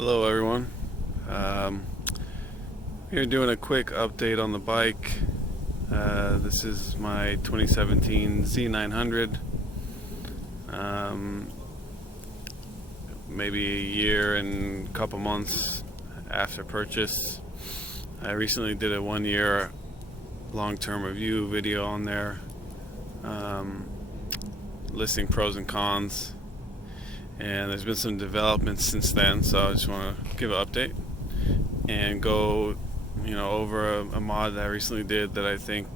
Hello everyone. Here doing a quick update on the bike. This is my 2017 Z900. Maybe a year and a couple months after purchase. I recently did a 1-year long-term review video on there, listing pros and cons. And there's been some developments since then, so I just want to give an update and go over a mod that I recently did that I think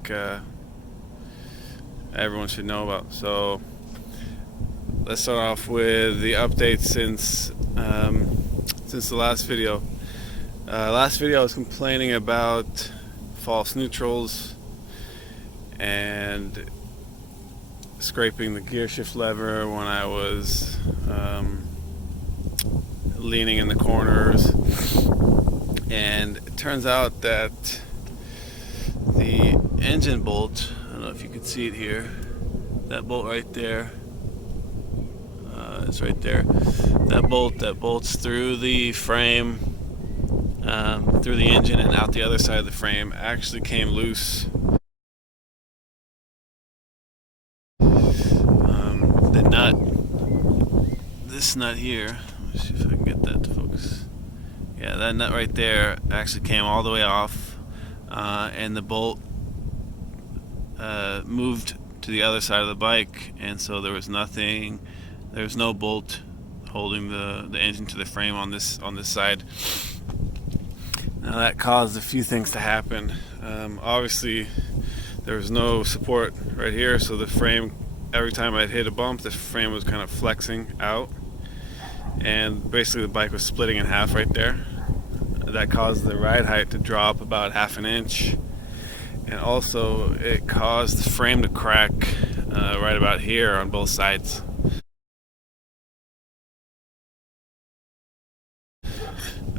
everyone should know about. So let's start off with the updates since the last video. Last video I was complaining about false neutrals and scraping the gear shift lever when I was leaning in the corners, and it turns out that the engine bolt, I don't know if you can see it here, that bolt right there, it's right there, that bolt that bolts through the frame, through the engine and out the other side of the frame, actually came loose. The nut, this nut here, let's see if I can get that to focus. Yeah, that nut right there actually came all the way off, and the bolt moved to the other side of the bike, and so there was no bolt holding the engine to the frame on this side. Now that caused a few things to happen. Obviously there was no support right here, so the frame, every time I'd hit a bump, the frame was kind of flexing out, and basically the bike was splitting in half right there. That caused the ride height to drop about ½ an inch, and also it caused the frame to crack right about here on both sides.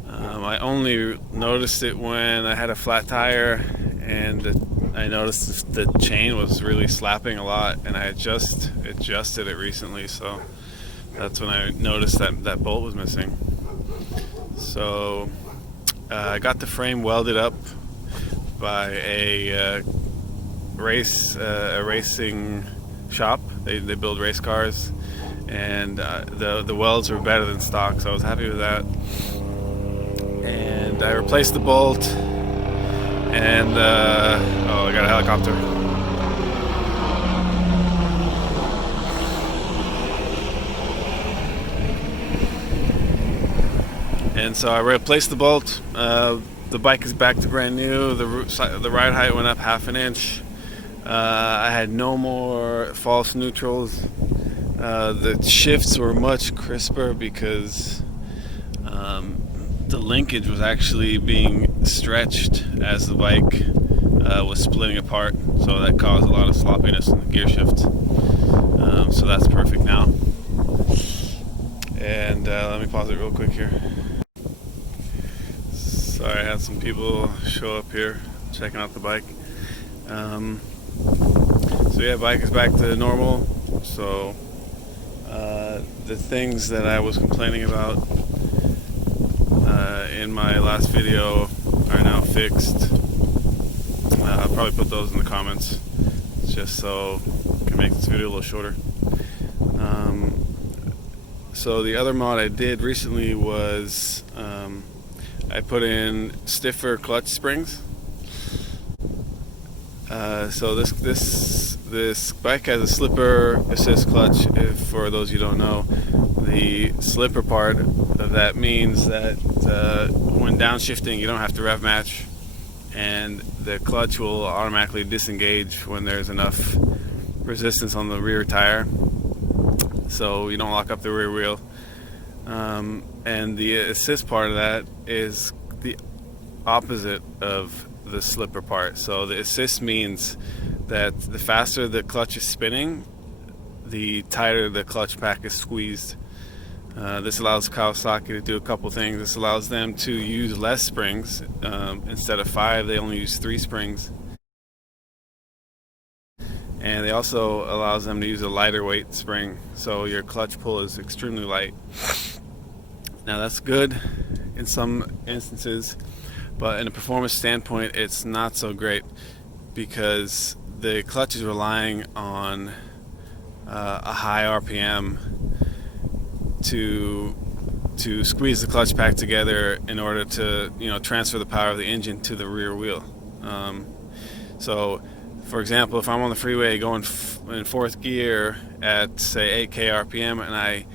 I only noticed it when I had a flat tire, and I noticed the chain was really slapping a lot, and I adjusted it recently, so that's when I noticed that bolt was missing. So I got the frame welded up by a racing shop. They build race cars, and the welds were better than stock, so I was happy with that. And I replaced the bolt, and oh, I got a helicopter. And so I replaced the bolt. The bike is back to brand new. The ride height went up ½ an inch. I had no more false neutrals. The shifts were much crisper because the linkage was actually being stretched as the bike was splitting apart, so that caused a lot of sloppiness in the gear shift. So that's perfect now. And let me pause it real quick here. Sorry, I had some people show up here checking out the bike. So yeah, bike is back to normal. So the things that I was complaining about in my last video are now fixed. I'll probably put those in the comments just so I can make this video a little shorter. So the other mod I did recently was I put in stiffer clutch springs. So this bike has a slipper assist clutch. If for those you don't know, the slipper part of that means that when downshifting you don't have to rev match, and the clutch will automatically disengage when there's enough resistance on the rear tire, so you don't lock up the rear wheel. And the assist part of that is the opposite of the slipper part. So the assist means that the faster the clutch is spinning, the tighter the clutch pack is squeezed. This allows Kawasaki to do a couple things. This allows them to use less springs. Instead of 5, they only use 3 springs. And it also allows them to use a lighter weight spring, so your clutch pull is extremely light. Now that's good in some instances, but in a performance standpoint, it's not so great because the clutch is relying on a high RPM to squeeze the clutch pack together in order to transfer the power of the engine to the rear wheel. So, for example, if I'm on the freeway going in fourth gear at say 8k RPM and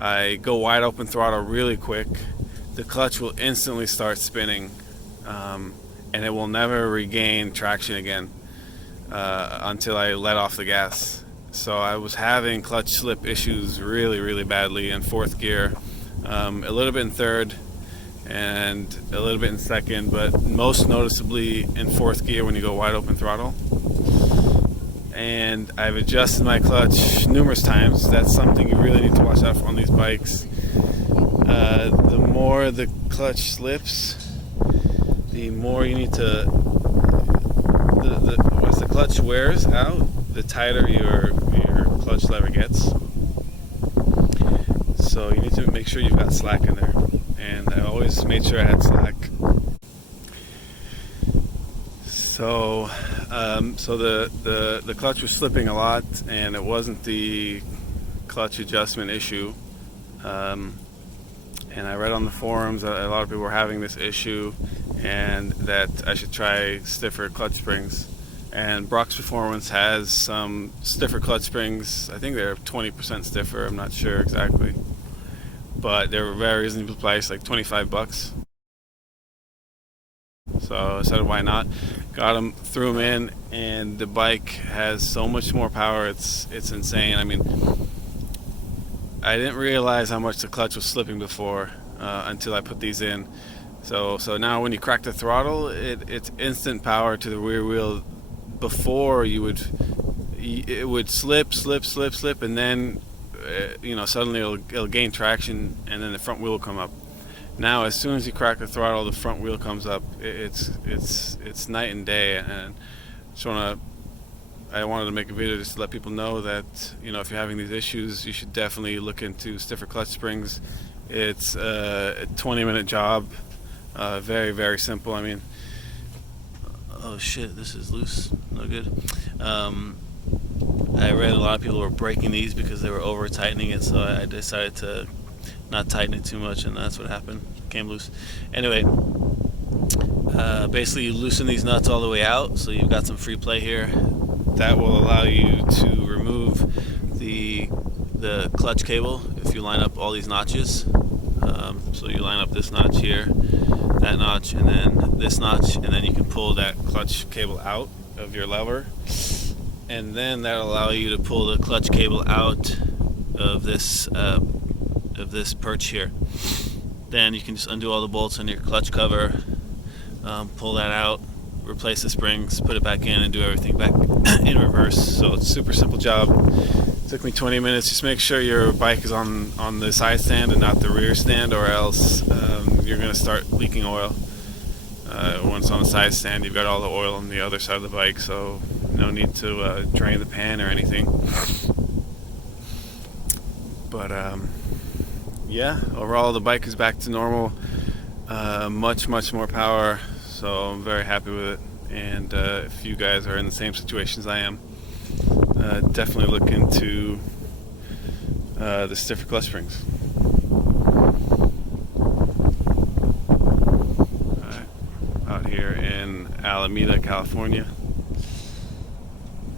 I go wide open throttle really quick, the clutch will instantly start spinning, and it will never regain traction again until I let off the gas. So I was having clutch slip issues really badly in fourth gear, a little bit in third, and a little bit in second, but most noticeably in fourth gear when you go wide open throttle. And I've adjusted my clutch numerous times. That's something you really need to watch out for on these bikes. The more the clutch slips, the more you need to, as the clutch wears out, the tighter your clutch lever gets. So you need to make sure you've got slack in there. And I always made sure I had slack. So the clutch was slipping a lot, and it wasn't the clutch adjustment issue. And I read on the forums that a lot of people were having this issue, and that I should try stiffer clutch springs. And Brock's Performance has some stiffer clutch springs. I think they're 20% stiffer. I'm not sure exactly, but they're very reasonably priced, like $25. So I said, why not? Got them, threw them in, and the bike has so much more power. It's insane. I mean, I didn't realize how much the clutch was slipping before until I put these in. So now when you crack the throttle, it's instant power to the rear wheel. Before it would slip, and then suddenly it'll gain traction, and then the front wheel will come up. Now, as soon as you crack the throttle, the front wheel comes up. It's night and day, and I wanted to make a video just to let people know that if you're having these issues, you should definitely look into stiffer clutch springs. It's a 20-minute job, very simple. I mean, oh shit, this is loose, no good. I read a lot of people were breaking these because they were over tightening it, so I decided to not tighten it too much, and that's what happened. Came loose. Anyway, basically you loosen these nuts all the way out, so you've got some free play here. That will allow you to remove the clutch cable if you line up all these notches. So you line up this notch here, that notch, and then this notch, and then you can pull that clutch cable out of your lever, and then that'll allow you to pull the clutch cable out of this perch here. Then you can just undo all the bolts on your clutch cover, pull that out, replace the springs, put it back in, and do everything back in reverse. So it's a super simple job. It took me 20 minutes. Just make sure your bike is on the side stand and not the rear stand, or else you're going to start leaking oil. Once on the side stand, you've got all the oil on the other side of the bike, so no need to drain the pan or anything. But yeah, overall the bike is back to normal, much more power, so I'm very happy with it. And if you guys are in the same situation as I am, definitely look into the stiffer clutch springs. Out here in Alameda, California.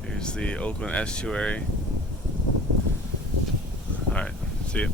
Here's the Oakland estuary. Alright, see you.